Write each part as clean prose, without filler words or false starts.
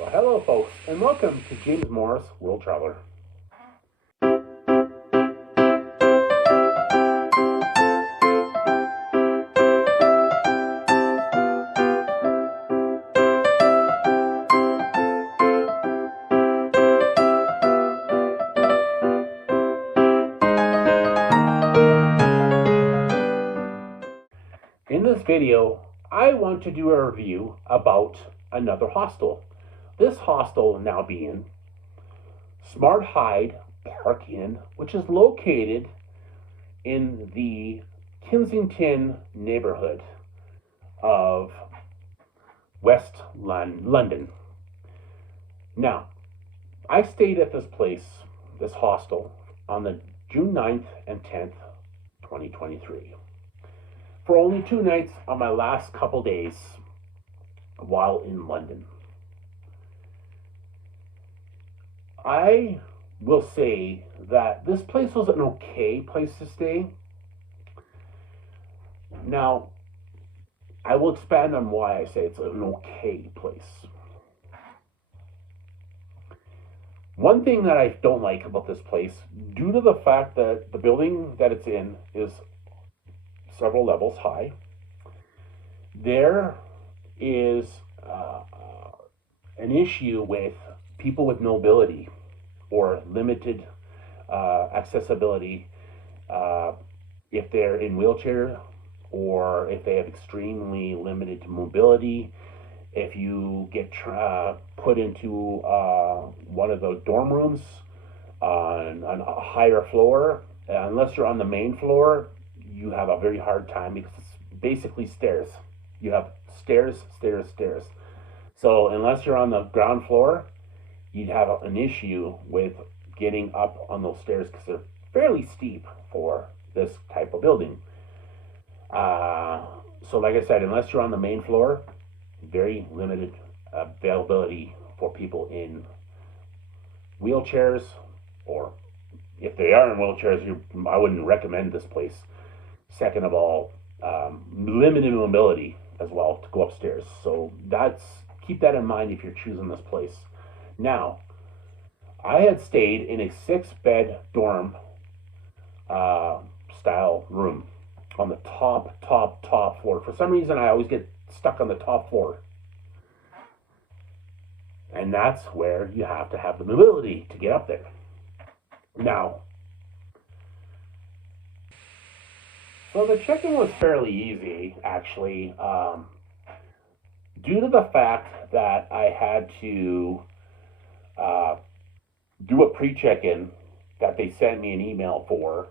Well, hello, folks, and welcome to James Morris World Traveler. In this video, I want to do a review about another hostel. This hostel now being Smart Hyde Park Inn, which is located in the Kensington neighborhood of West London. Now, I stayed at this place, this hostel, on the June 9th and 10th, 2023. For only 2 nights on my last couple days while in London. I will say that this place was an okay place to stay. Now, I will expand on why I say it's an okay place. One thing that I don't like about this place, due to the fact that the building that it's in is several levels high, there is an issue with people with mobility or limited accessibility, if they're in wheelchair or if they have extremely limited mobility. If you get put into one of those dorm rooms on a higher floor, unless you're on the main floor, you have a very hard time because it's basically stairs. You have stairs, stairs, stairs. So unless you're on the ground floor, you'd have an issue with getting up on those stairs because they're fairly steep for this type of building. So like I said, unless you're on the main floor, very limited availability for people in wheelchairs, or if they are in wheelchairs, I wouldn't recommend this place. Second of all, limited mobility as well to go upstairs. So keep that in mind if you're choosing this place. Now, I had stayed in a 6-bed dorm style room on the top floor. For some reason, I always get stuck on the top floor. And that's where you have to have the mobility to get up there. Now, so the check-in was fairly easy, actually, due to the fact that I had to do a pre-check-in that they sent me an email for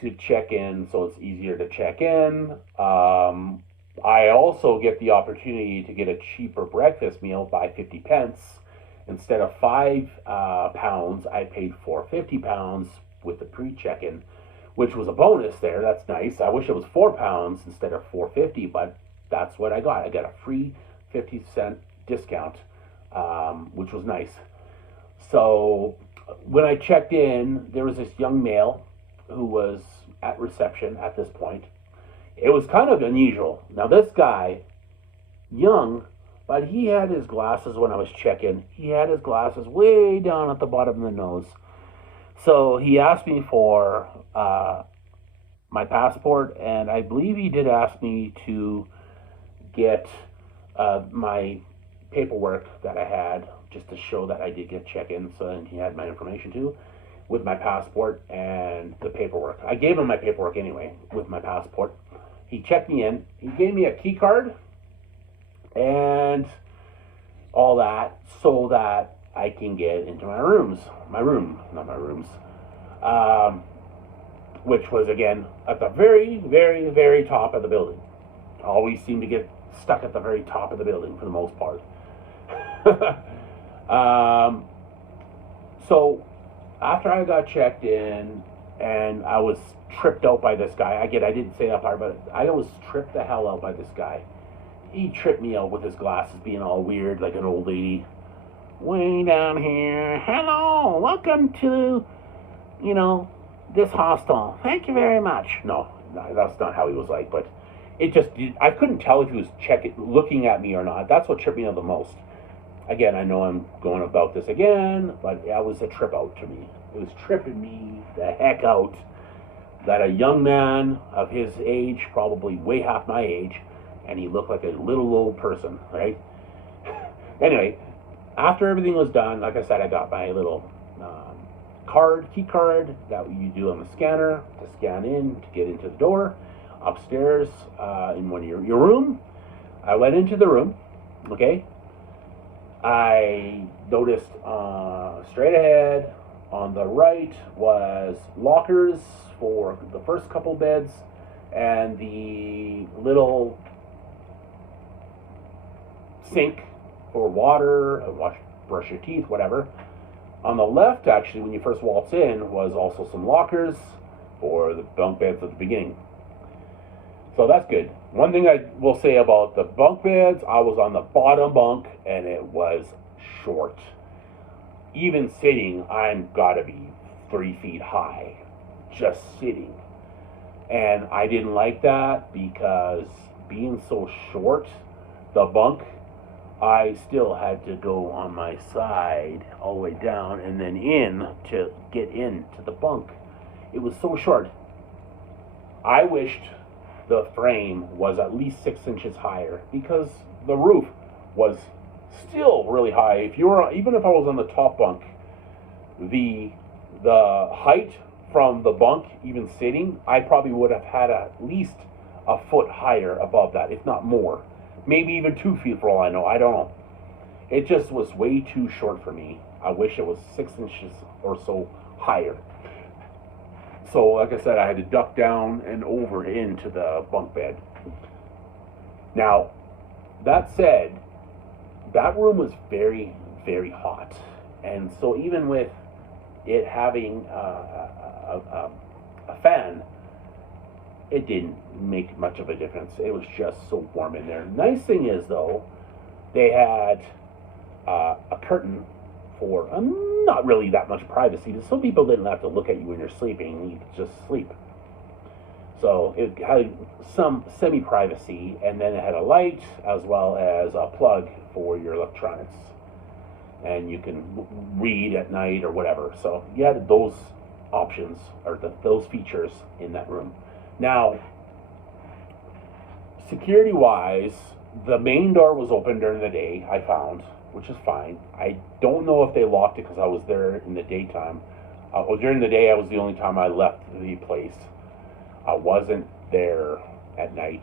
to check in, so it's easier to check in. I also get the opportunity to get a cheaper breakfast meal by 50 pence. Instead of £5, I paid £4.50 with the pre-check-in, which was a bonus there. That's nice. I wish it was £4 instead of $4.50, but that's what I got. I got a free 50-cent discount, which was nice. So when I checked in, there was this young male who was at reception at this point. It was kind of unusual. Now this guy, young, but he had his glasses when I was checking. He had his glasses way down at the bottom of the nose. So he asked me for my passport, and I believe he did ask me to get my paperwork that I had, just to show that I did get check-in, so then he had my information too, with my passport and the paperwork. I gave him my paperwork anyway, with my passport. He checked me in. He gave me a key card and all that so that I can get into my rooms. Which was, again, at the very, very, very top of the building. Always seem to get stuck at the very top of the building for the most part. So after I got checked in and I was tripped out by this guy, I didn't say that part, but I was tripped the hell out by this guy. He tripped me out with his glasses being all weird like an old lady. Way down here. Hello, welcome to, this hostel. Thank you very much. No, that's not how he was like, but I couldn't tell if he was looking at me or not. That's what tripped me out the most. Again, I know I'm going about this again, but that was a trip out to me. It was tripping me the heck out that a young man of his age, probably way half my age, and he looked like a little old person, right? Anyway, after everything was done, like I said, I got my little key card that you do on the scanner to scan in to get into the door upstairs in one of your room. I went into the room, okay? I noticed straight ahead on the right was lockers for the first couple beds and the little sink for water, brush your teeth, whatever. On the left, actually, when you first waltz in, was also some lockers for the bunk beds at the beginning. So that's good. One thing I will say about the bunk beds, I was on the bottom bunk and it was short. Even sitting, I'm gotta be 3 feet high, just sitting. And I didn't like that because being so short, the bunk, I still had to go on my side all the way down and then in to get into the bunk. It was so short. I wished the frame was at least 6 inches higher because the roof was still really high. Even if I was on the top bunk, the height from the bunk, even sitting, I probably would have had at least a foot higher above that, if not more. Maybe even 2 feet for all I know. I don't know. It just was way too short for me. I wish it was 6 inches or so higher. So, like I said, I had to duck down and over into the bunk bed. Now, that said, that room was very, very hot. And so even with it having a fan, it didn't make much of a difference. It was just so warm in there. Nice thing is, though, they had a curtain for not really that much privacy. Some people didn't have to look at you when you're sleeping. You could just sleep. So it had some semi-privacy, and then it had a light as well as a plug for your electronics. And you can read at night or whatever. So you had those options, or those features in that room. Now, security-wise, the main door was open during the day, I found, which is fine. I don't know if they locked it because I was there in the daytime. During the day, I was the only time I left the place. I wasn't there at night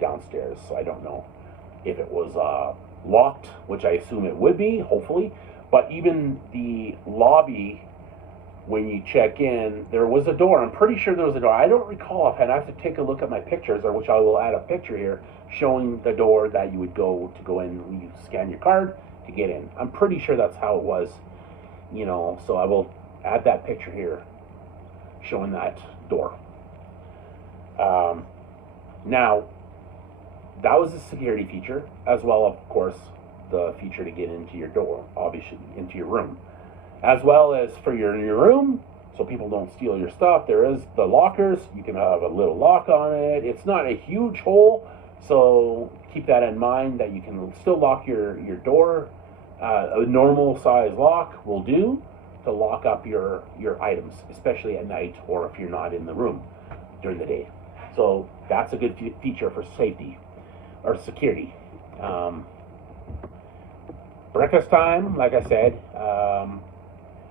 downstairs, so I don't know if it was locked, which I assume it would be, hopefully. But even the lobby, when you check in, there was a door. I'm pretty sure there was a door. I don't recall offhand. I have to take a look at my pictures, or which I will add a picture here showing the door that you would go to go in when you scan your card to get in. I'm pretty sure that's how it was, so I will add that picture here showing that door. Now, that was a security feature, as well, of course, the feature to get into your door, obviously, into your room. As well as for your room, so people don't steal your stuff, there is the lockers. You can have a little lock on it. It's not a huge hole, so keep that in mind that you can still lock your door. A normal size lock will do to lock up your items, especially at night or if you're not in the room during the day. So that's a good feature for safety or security. Breakfast time, like I said,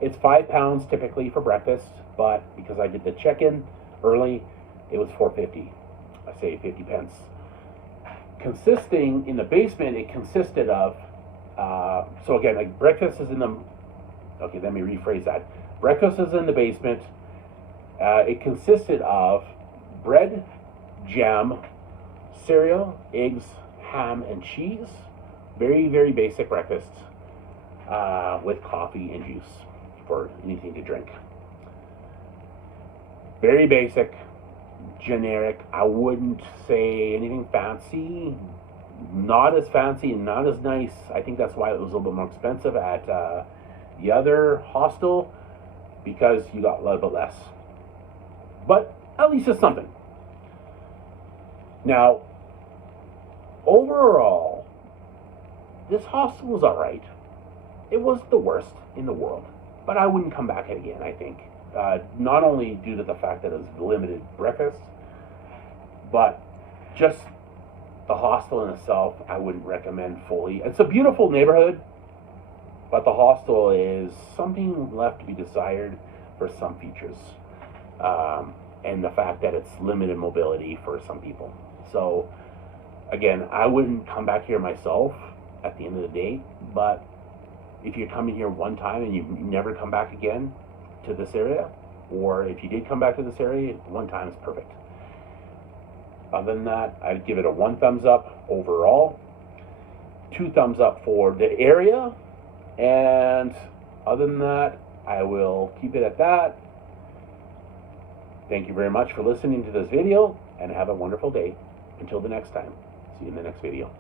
it's £5 typically for breakfast, but because I did the check-in early, it was $4.50. I say 50 pence. Consisting in the basement, it consisted of so again, like breakfast is in the. Okay, let me rephrase that. Breakfast is in the basement. It consisted of bread, jam, cereal, eggs, ham, and cheese. Very, very basic breakfast with coffee and juice for anything to drink. Very basic, generic. I wouldn't say anything fancy. Not as fancy and not as nice. I think that's why it was a little bit more expensive at the other hostel, because you got a little bit less. But at least it's something. Now, overall, this hostel was alright. it was the worst in the world, but I wouldn't come back again, I think. Not only due to the fact that it was limited breakfast, but just the hostel in itself, I wouldn't recommend fully. It's a beautiful neighborhood, but the hostel is something left to be desired for some features. And the fact that it's limited mobility for some people. So, again, I wouldn't come back here myself at the end of the day, but if you're coming here one time and you never come back again to this area, or if you did come back to this area, one time is perfect. Other than that, I'd give it a 1 thumbs up overall, 2 thumbs up for the area, and other than that, I will keep it at that. Thank you very much for listening to this video, and have a wonderful day. Until the next time, see you in the next video.